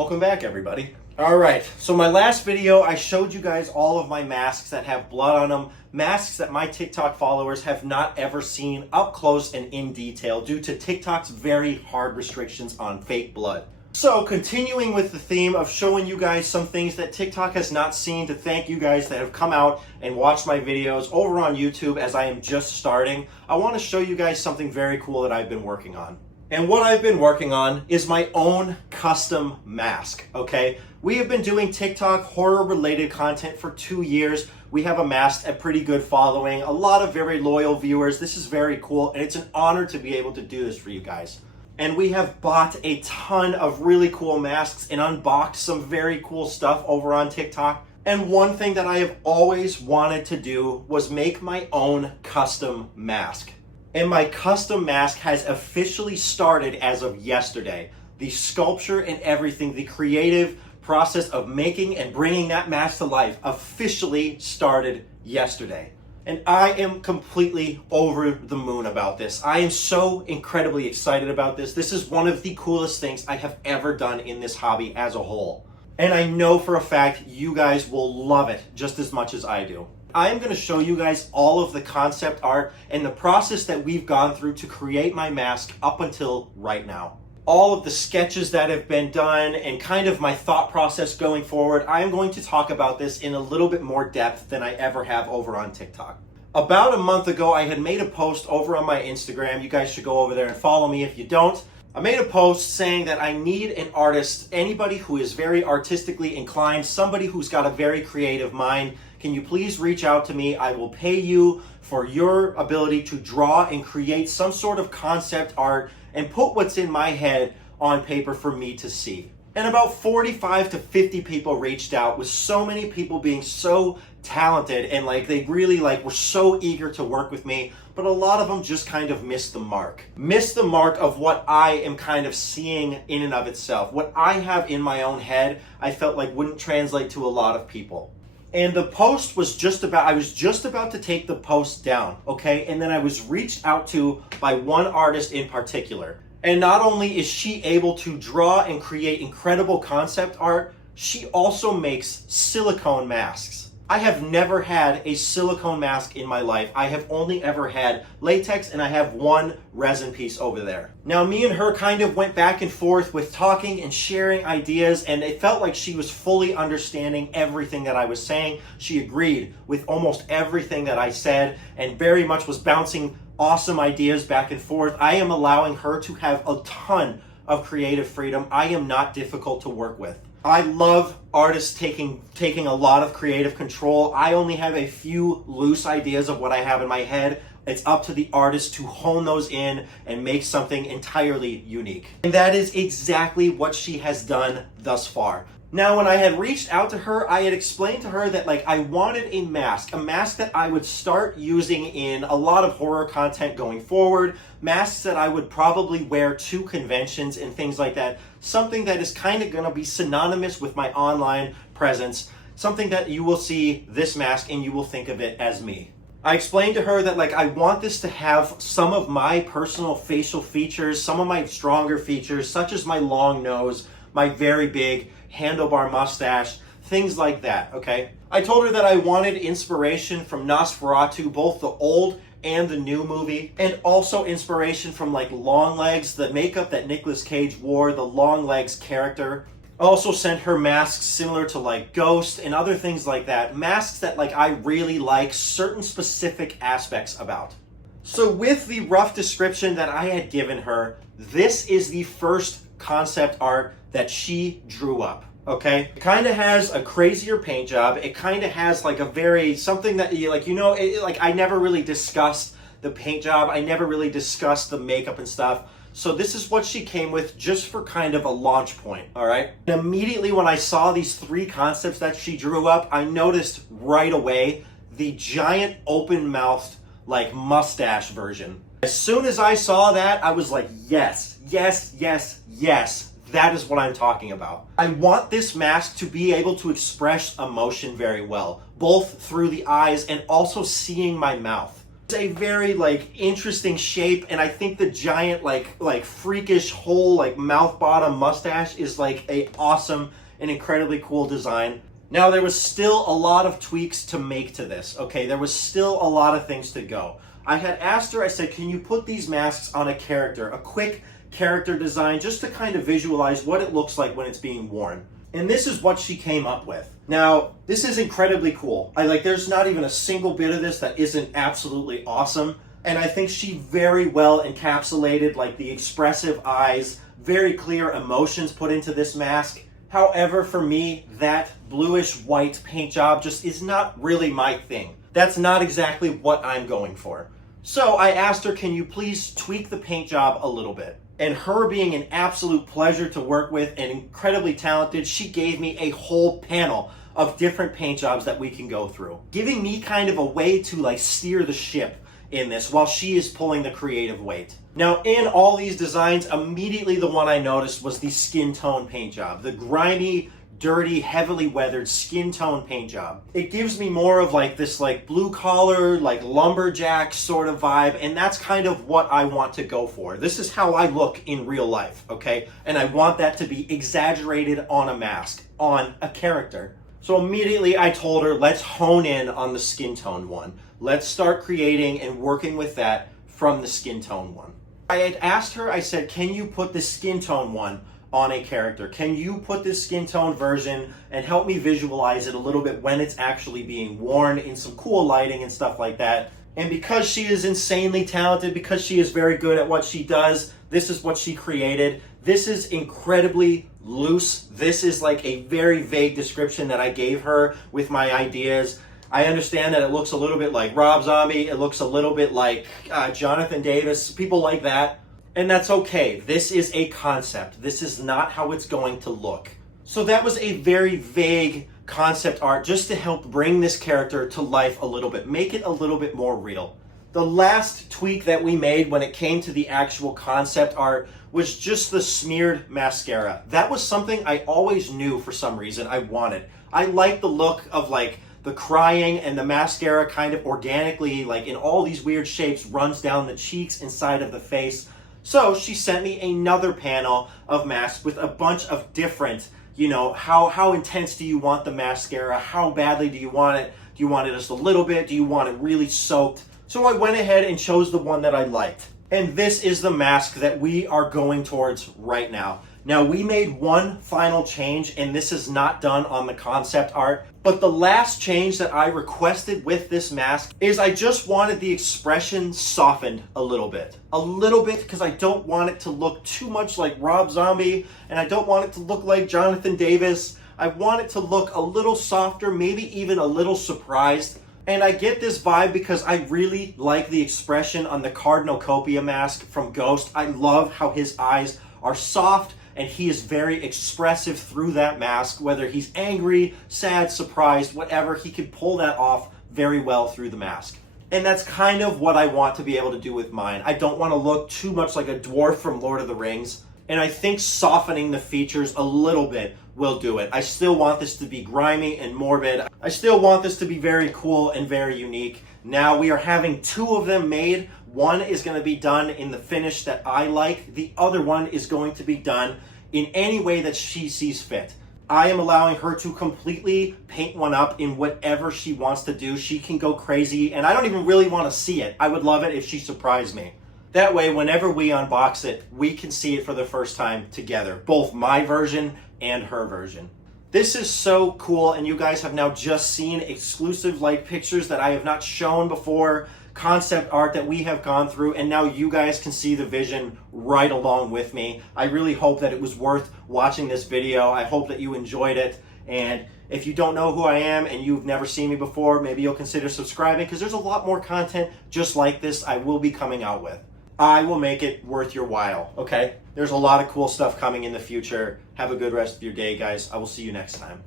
Welcome back, everybody. Alright, so my last video, I showed you guys all of my masks that have blood on them. Masks that my TikTok followers have not ever seen up close and in detail due to TikTok's very hard restrictions on fake blood. So, continuing with the theme of showing you guys some things that TikTok has not seen, to thank you guys that have come out and watched my videos over on YouTube as I am just starting, I want to show you guys something very cool that I've been working on. And what I've been working on is my own custom mask, okay? We have been doing TikTok horror-related content for 2 years. We have amassed a pretty good following, a lot of very loyal viewers. This is very cool, and it's an honor to be able to do this for you guys. And we have bought a ton of really cool masks and unboxed some very cool stuff over on TikTok. And one thing that I have always wanted to do was make my own custom mask. And my custom mask has officially started as of yesterday. The sculpture and everything, the creative process of making and bringing that mask to life officially started yesterday. And I am completely over the moon about this. I am so incredibly excited about this. This is one of the coolest things I have ever done in this hobby as a whole. And I know for a fact you guys will love it just as much as I do. I am going to show you guys all of the concept art and the process that we've gone through to create my mask up until right now. All of the sketches that have been done and kind of my thought process going forward. I am going to talk about this in a little bit more depth than I ever have over on TikTok. About a month ago, I had made a post over on my Instagram. You guys should go over there and follow me if you don't. I made a post saying that I need an artist, anybody who is very artistically inclined, somebody who's got a very creative mind. Can you please reach out to me? I will pay you for your ability to draw and create some sort of concept art and put what's in my head on paper for me to see. And about 45 to 50 people reached out, with so many people being so talented and they really were so eager to work with me, but a lot of them just kind of missed the mark. Missed the mark of what I am kind of seeing in and of itself. What I have in my own head, I felt like wouldn't translate to a lot of people. And the post was I was just about to take the post down, okay? And then I was reached out to by one artist in particular. And not only is she able to draw and create incredible concept art, she also makes silicone masks. I have never had a silicone mask in my life. I have only ever had latex, and I have one resin piece over there. Now, me and her kind of went back and forth with talking and sharing ideas, and it felt like she was fully understanding everything that I was saying. She agreed with almost everything that I said and very much was bouncing awesome ideas back and forth. I am allowing her to have a ton of creative freedom. I am not difficult to work with. I love artists taking a lot of creative control. I only have a few loose ideas of what I have in my head. It's up to the artist to hone those in and make something entirely unique. And that is exactly what she has done thus far. Now, when I had reached out to her, I had explained to her that I wanted a mask that I would start using in a lot of horror content going forward, masks that I would probably wear to conventions and things like that, something that is kind of going to be synonymous with my online presence, something that you will see this mask and you will think of it as me. I explained to her that I want this to have some of my personal facial features, some of my stronger features, such as my long nose, my very big handlebar mustache, things like that, okay? I told her that I wanted inspiration from Nosferatu, both the old and the new movie, and also inspiration from Longlegs, the makeup that Nicolas Cage wore, the Longlegs character. I also sent her masks similar to Ghost and other things like that, masks that I really like certain specific aspects about. So with the rough description that I had given her, this is the first concept art that she drew up, okay? It kind of has a crazier paint job. It kind of has a very, something that I never really discussed the paint job. I never really discussed the makeup and stuff. So this is what she came with just for kind of a launch point, all right? And immediately when I saw these three concepts that she drew up, I noticed right away the giant open-mouthed mustache version. As soon as I saw that, I was like, yes, yes, yes, yes. That is what I'm talking about. I want this mask to be able to express emotion very well, both through the eyes and also seeing my mouth. It's a very like interesting shape, and I think the giant like freakish whole like mouth bottom mustache is like a awesome and incredibly cool design. Now there was still a lot of tweaks to make to this, okay? There was still a lot of things to go. I had asked her, I said, can you put these masks on a character, a quick character design, just to kind of visualize what it looks like when it's being worn. And this is what she came up with. Now, this is incredibly cool. There's not even a single bit of this that isn't absolutely awesome. And I think she very well encapsulated like the expressive eyes, very clear emotions put into this mask. However, for me, that bluish white paint job just is not really my thing. That's not exactly what I'm going for. So I asked her, can you please tweak the paint job a little bit? And her being an absolute pleasure to work with and incredibly talented, she gave me a whole panel of different paint jobs that we can go through, giving me kind of a way to like steer the ship in this while she is pulling the creative weight. Now, in all these designs, immediately the one I noticed was the skin tone paint job, the grimy, dirty, heavily weathered skin tone paint job. It gives me more of like this like blue collar, like lumberjack sort of vibe, and that's kind of what I want to go for. This is how I look in real life, okay? And I want that to be exaggerated on a mask, on a character. So immediately I told her, let's hone in on the skin tone one. Let's start creating and working with that from the skin tone one. I had asked her, I said, can you put the skin tone one on a character? Can you put this skin tone version and help me visualize it a little bit when it's actually being worn in some cool lighting and stuff like that? And because she is insanely talented, because she is very good at what she does, this is what she created. This is incredibly loose. This is like a very vague description that I gave her with my ideas. I understand that it looks a little bit like Rob Zombie. It looks a little bit like Jonathan Davis, people like that. And that's okay. This is a concept. This is not how it's going to look. So that was a very vague concept art just to help bring this character to life a little bit, make it a little bit more real. The last tweak that we made when it came to the actual concept art was just the smeared mascara. That was something I always knew for some reason I wanted. I like the look of like the crying, and the mascara kind of organically, like in all these weird shapes, runs down the cheeks, inside of the face. So she sent me another panel of masks with a bunch of different, how intense do you want the mascara? How badly do you want it? Do you want it just a little bit? Do you want it really soaked? So I went ahead and chose the one that I liked. And this is the mask that we are going towards right now. Now, we made one final change, and this is not done on the concept art, but the last change that I requested with this mask is I just wanted the expression softened a little bit, because I don't want it to look too much like Rob Zombie, and I don't want it to look like Jonathan Davis. I want it to look a little softer, maybe even a little surprised. And I get this vibe because I really like the expression on the Cardinal mask from Ghost. I love how his eyes are soft, and he is very expressive through that mask. Whether he's angry, sad, surprised, whatever, he can pull that off very well through the mask. And that's kind of what I want to be able to do with mine. I don't want to look too much like a dwarf from Lord of the Rings. And I think softening the features a little bit will do it. I still want this to be grimy and morbid. I still want this to be very cool and very unique. Now we are having two of them made. One is going to be done in the finish that I like. The other one is going to be done in any way that she sees fit. I am allowing her to completely paint one up in whatever she wants to do. She can go crazy, and I don't even really want to see it. I would love it if she surprised me. That way, whenever we unbox it, we can see it for the first time together, both my version and her version. This is so cool, and you guys have now just seen exclusive like pictures that I have not shown before, concept art that we have gone through, and now you guys can see the vision right along with me. I really hope that it was worth watching this video. I hope that you enjoyed it, and if you don't know who I am and you've never seen me before, maybe you'll consider subscribing, because there's a lot more content just like this I will be coming out with. I will make it worth your while, okay? There's a lot of cool stuff coming in the future. Have a good rest of your day, guys. I will see you next time.